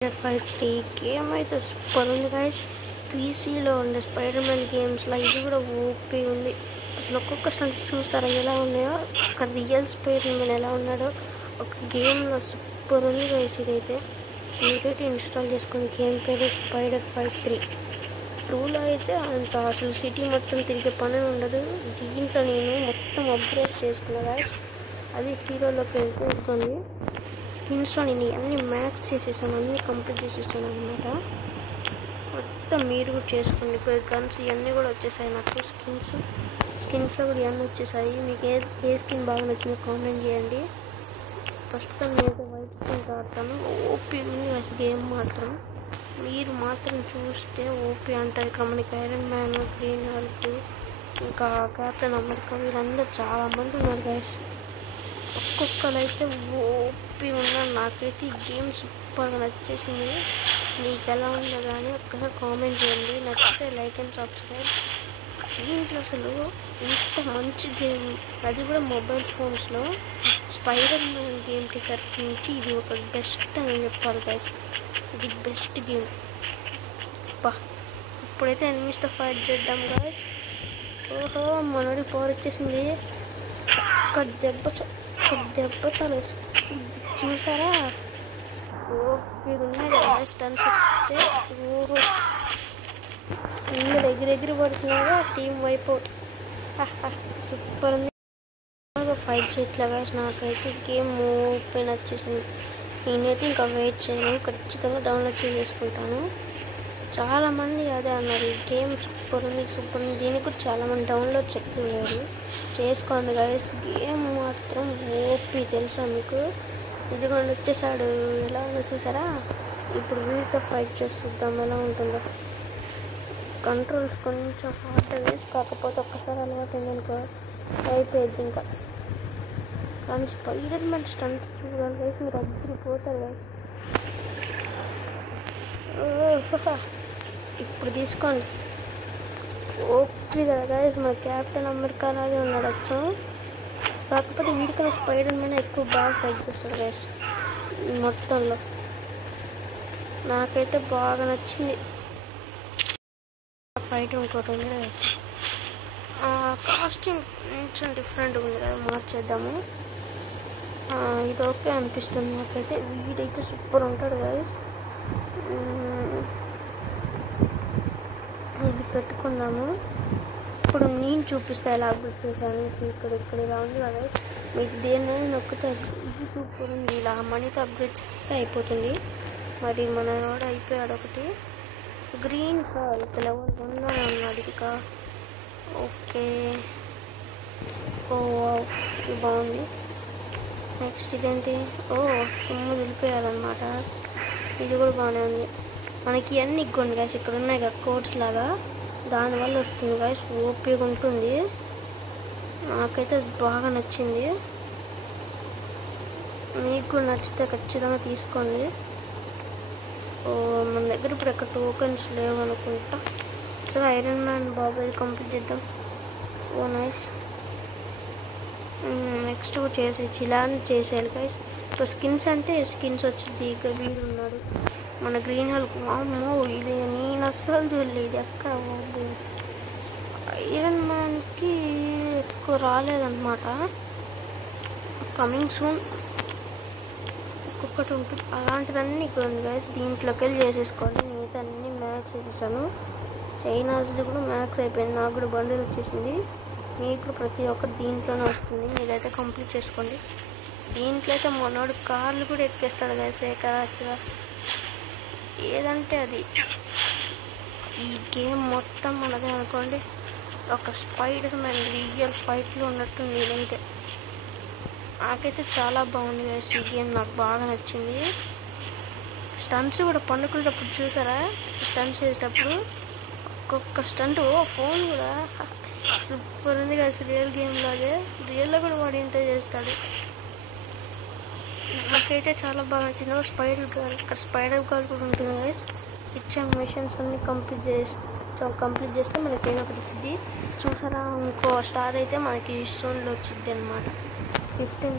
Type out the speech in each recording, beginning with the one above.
Fight 3 game అయితే super ఉంది guys. పీసీలో ఉండే స్పైడర్ మ్యాన్ గేమ్స్లో ఇది కూడా ఓపీ ఉంది. అసలు ఒక్కొక్క స్టంట్స్ చూసారా ఎలా ఉన్నాయో, ఒక రియల్ స్పైడర్ మ్యాన్ ఎలా ఉన్నాడో ఒక గేమ్లో సూపర్ ఉంది గైస్. ఇదైతే మీరైతే ఇన్స్టాల్ చేసుకుని గేమ్ పేరు స్పైడర్ ఫైట్ 3. 2లో అయితే అంత అసలు సిటీ మొత్తం తిరిగే పని ఉండదు. దీంట్లో నేను మొత్తం అప్గ్రేడ్ చేసుకున్నా గైస్. అది హీరోలోకి వెళ్తుంది. స్కిన్స్లో నేను అన్నీ మ్యాక్స్ చేసేసాను, అన్నీ కంప్లీట్ చేసేసాను అనమాట. మొత్తం మీరు కూడా చేసుకోండి. ఇప్పుడు గన్స్ ఇవన్నీ కూడా వచ్చేసాయి నాకు. స్కిన్స్లో కూడా ఇవన్నీ వచ్చేసాయి. మీకు ఏ స్కిన్ బాగా నచ్చిందో కామెంట్ చేయండి. ప్రస్తుతం నేనైతే వైట్ స్కిన్ ఆడతాను. ఓపీ ఉంది అసలు గేమ్ మాత్రం. మీరు మాత్రం చూస్తే ఓపీ అంటారు. ఇక్కడ మనకి ఐరన్ మ్యాన్, గ్రీన్ హల్క్, ఇంకా కెప్టెన్ అమెరికా వీళ్ళందరూ చాలామంది ఉన్నారు గైస్. ఒక్కొక్కరైతే ఓపీ ఉన్నారు. నాకైతే ఈ గేమ్ సూపర్గా నచ్చేసింది. మీకు ఎలా ఉందో కానీ ఒక్కసారి కామెంట్ చేయండి. నచ్చితే లైక్ అండ్ సబ్స్క్రైబ్. దీంట్లో అసలు ఇంత మంచి గేమ్, అది కూడా మొబైల్ ఫోన్స్లో స్పైడర్ మ్యాన్ గేమ్కి తరఫించి ఇది ఒక బెస్ట్ అని చెప్పాలి గైస్. ఇది బెస్ట్ గేమ్. ఇప్పుడైతే ఎనిమిస్తో ఫైట్ చేద్దాం గైస్. ఓహో మనోడి పవర్ వచ్చేసింది. ఒక్క దెబ్బ చాలు చూసారా? ఓపీ ఉన్నాయి కదా స్టన్స్ వస్తే. ఓహో ఇందులో ఎగిరెగిరి పడుతున్నారా? Team wipe out. సూపర్ ఉంది. ఫైట్ చేయట్లేగా నాకైతే గేమ్ ఓపెన్ వచ్చేసింది. నేనైతే ఇంకా వెయిట్ చేయను, ఖచ్చితంగా డౌన్లోడ్ చేసుకుంటాను. చాలామంది అదే అన్నారు, ఈ గేమ్ సూపర్ ఉంది. దీనికి కూడా చాలామంది డౌన్లోడ్ చెక్కలేదు. చేసుకోండి గైస్. గేమ్ మాత్రం ఓపీ తెలుసా మీకు? ఇదిగోండి వచ్చేసాడు. ఎలా ఉందో చూసారా? ఇప్పుడు వీటితో ఫైట్ చేసి చూద్దాం ఎలా ఉంటుందో. కంట్రోల్స్ కొంచెం హార్డ్ వేసి, కాకపోతే ఒక్కసారి అలవాటు అయిందనుకో అయిపోయింది ఇంకా. కానీ స్పైడర్ మ్యాన్ స్టంట్స్ చూడాలి గైస్, మీరు అద్దరిపోతారు గైస్. ఇప్పుడు తీసుకోండి. ఓకే కదా గైస్, మన కెప్టెన్ అమెరికా లాగే ఉన్నాడు వచ్చాం. కాకపోతే వీడికన్నా స్పైడర్ మ్యాన్ ఎక్కువ బాగా ఫైట్ చేస్తాడు గైస్ మొత్తంలో. నాకైతే బాగా నచ్చింది ఫైట్. ఇంకోటి ఉంది గైస్, కాస్ట్యూమ్ కొంచెం డిఫరెంట్గా ఉంది కదా, మార్చేద్దాము. ఇది ఓకే అనిపిస్తుంది నాకైతే. వీడైతే సూపర్ ఉంటాడు గైస్. ఇది పెట్టుకున్నాము. ఇప్పుడు నేను చూపిస్తా ఎలా అప్గ్రేడ్ చేశాను. ఇక్కడ ఇలా ఉంది కదా, మీకు దేన్నైనా నొక్కితే సూపర్ ఉంది. ఇలా మనీతో అప్గ్రేడ్ చేస్తే అయిపోతుంది. మరి మన వాడు అయిపోయాడు ఒకటి. గ్రీన్ హల్క్ లెవెల్ 1 అన్నాడు ఇంకా. ఓకే ఇది బాగుంది. నెక్స్ట్ ఇదేంటి? తుమ్ము వెళ్ళిపోయాలన్నమాట. ఇది కూడా బాగానే ఉంది. మనకి ఇవన్నీ ఇగ్గొండి గాయస్, ఇక్కడ ఉన్నాయి కదా కోడ్స్ లాగా, దానివల్ల వస్తుంది గాయస్. ఓపీగా ఉంటుంది. నాకైతే బాగా నచ్చింది. మీకు కూడా నచ్చితే ఖచ్చితంగా తీసుకోండి. మన దగ్గర ఇప్పుడు ఎక్కడ టోకెన్స్ లేవు అనుకుంటా. సరే ఐరన్ మ్యాన్ బాబాయ్ కంప్లీట్ చేద్దాం. నైస్. నెక్స్ట్ కూడా చేసేయచ్చు, ఇలా చేసేయాలి గైస్. ఇప్పుడు స్కిన్స్ అంటే స్కిన్స్ వచ్చింది. ఇక్కడ వీడు ఉన్నాడు మన గ్రీన్ హల్క్. అమ్మో ఇది నేను అస్సలు చూడలేదు. ఇది ఎక్కడ బాబు ఐరన్ మ్యాన్కి ఎక్కువ రాలేదన్నమాట. కమింగ్ సూన్ ఒక్కొక్కటి ఉంటుంది. అలాంటిదన్నీ ఇక్కడ ఉంది గైస్. దీంట్లోకి వెళ్ళి చేసేసుకోవాలి. నేనైతే అన్నీ మ్యాక్స్ చేసేసాను. చైనాస్ది కూడా మ్యాక్స్ అయిపోయింది. నాకు కూడా బండిల్ వచ్చేసింది. మీకు ప్రతి ఒక్కటి దీంట్లోనే వస్తుంది. మీరైతే కంప్లీట్ చేసుకోండి. దీంట్లో అయితే మనోడు కార్లు కూడా ఎక్కేస్తాడు గైస్. ఏకరాత్రిగా ఏదంటే అది. ఈ గేమ్ మొత్తం మనదే అనుకోండి. ఒక స్పైడర్ మ్యాన్ రియల్ ఫైట్లో ఉన్నట్టు నేనైతే. నాకైతే చాలా బాగుంది గైస్ ఈ గేమ్. నాకు బాగా నచ్చింది. స్టంట్స్ కూడా పండుకునేటప్పుడు చూసారా? స్టంట్స్ చేసేటప్పుడు ఒక్కొక్క స్టంట్ ఫోన్ కూడా సూపర్ ఉంది గైస్. రియల్ గేమ్ లాగే, రియల్లో కూడా వాడు ఇంత చేస్తాడు. నాకైతే చాలా బాగా నచ్చింది. స్పైడర్ గర్ల్, ఇక్కడ స్పైడర్ గర్ల్ కూడా ఉంటుంది గైస్. ఇచ్చే మిషన్స్ అన్నీ కంప్లీట్ చేస్తే మనకి ఏదో ఒకటి వచ్చింది చూసారా? ఇంకో స్టార్ అయితే మనకి స్టోన్లో వచ్చింది అనమాట. 15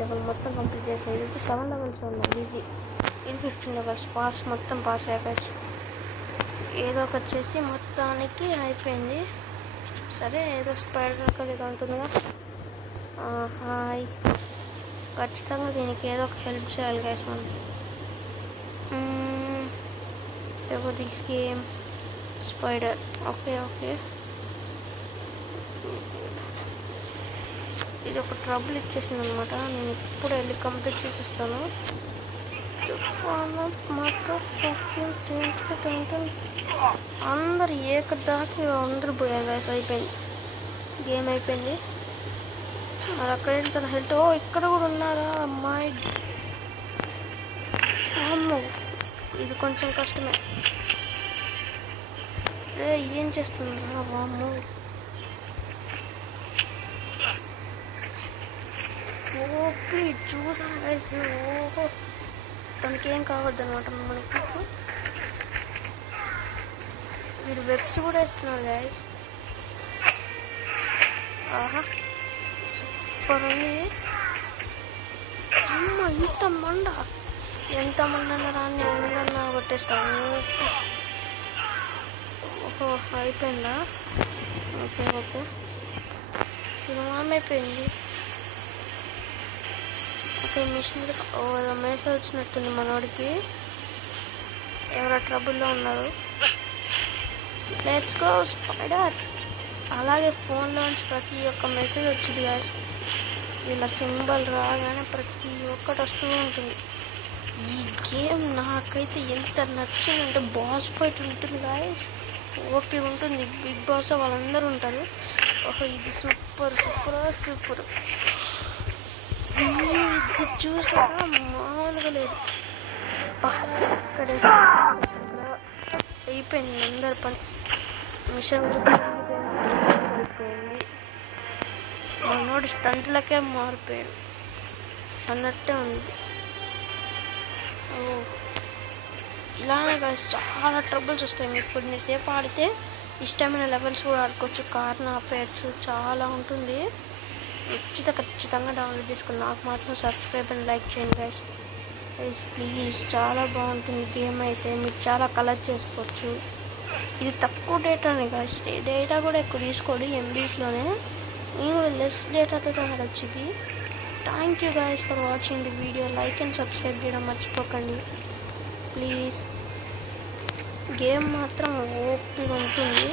లెవెల్ మొత్తం కంప్లీట్ చేస్తాయి. ఇది 7 లెవెల్స్ ఉన్నాయి ఈజీ. ఇది 15 లెవెల్స్ పాస్, మొత్తం పాస్ అయ్యాక ఏదో ఒకటి చేసి మొత్తానికి అయిపోయింది. సరే ఏదో స్పైడర్ ఏదో ఉంటుందిగా. హాయ్, ఖచ్చితంగా దీనికి ఏదో ఒక హెల్ప్ చేయాలి గైస్ మనం. This game spider. ఓకే ఇది ఒక ట్రబుల్ ఇచ్చేసింది అనమాట. నేను ఇప్పుడు వెళ్ళి కంప్లీట్ చేసేస్తాను. అందరు ఏకదాకి అందరు పోయారు గైస్. అయిపోయింది, గేమ్ అయిపోయింది. మరి అక్కడ తన హెల్త్. ఇక్కడ కూడా ఉన్నారా అమ్మాయి? అమ్మో, ఇది కొంచెం కష్టమే. ఏం చేస్తుందా వామ్మో. ఓకే చూసాను గైస్. ఓహో, తనకేం కావద్దు అనమాట మనకి. వీడు వెబ్స్ కూడా వేస్తున్నారు గైస్. ఆహా, సూపర్ ఉంది. అమ్మ, ఇంత మండ! ఎంత మంది అన్నారా? అన్న కొట్టేస్తాను. ఓహో, అయిపోయిందా? ఓకే తినమామ అయిపోయింది. ఓకే, మిషన్ మెసేజ్ వచ్చినట్టుంది మనోడికి. ఎవరో ట్రబుల్లో ఉన్నారు. Let's go spider. అలాగే ఫోన్లోంచి ప్రతి ఒక్క మెసేజ్ వచ్చింది గాయస్. ఇలా సింబల్ రాగానే ప్రతి ఒక్కటి వస్తూ ఉంటుంది. ఈ గేమ్ నాకైతే ఎంత నచ్చిందంటే బాస్ ఫైట్ ఉంటుంది గాయస్. ఓపీ ఉంటుంది. బిగ్ బాస్ వాళ్ళందరూ ఉంటారు. ఓహో, ఇది సూపర్. ఇది చూసారా, మామూలుగా లేదు. ఇక్కడ అయిపోయింది అందరి పని. మిషన్ అయిపోయింది. మనోడు స్టంట్లకే మారిపోయాడు అన్నట్టే ఉంది. ఇలానే కాదు, చాలా ట్రబుల్స్ వస్తాయి. మీకు కొద్దిసేపు ఆడితే ఇష్టమైన లెవెల్స్ కూడా ఆడుకోవచ్చు. కార్ని ఆపేయచ్చు, చాలా ఉంటుంది. ఖచ్చితంగా డౌన్లోడ్ చేసుకుని నాకు మాత్రం సబ్స్క్రైబ్ అండ్ లైక్ చేయండి గైస్. ప్లీజ్, చాలా బాగుంటుంది గేమ్. అయితే మీరు చాలా కలెక్ట్ చేసుకోవచ్చు. ఇది తక్కువ డేటానే గైస్. డేటా కూడా ఎక్కువ తీసుకోండి, ఎంబీస్లోనే. నేను కూడా లెస్ డేటాతో ఆడొచ్చు ఇది. Thank you guys for watching the video. Like and subscribe చేయడం మర్చిపోకండి ప్లీజ్. గేమ్ మాత్రం ఓపిగా ఉంటుంది.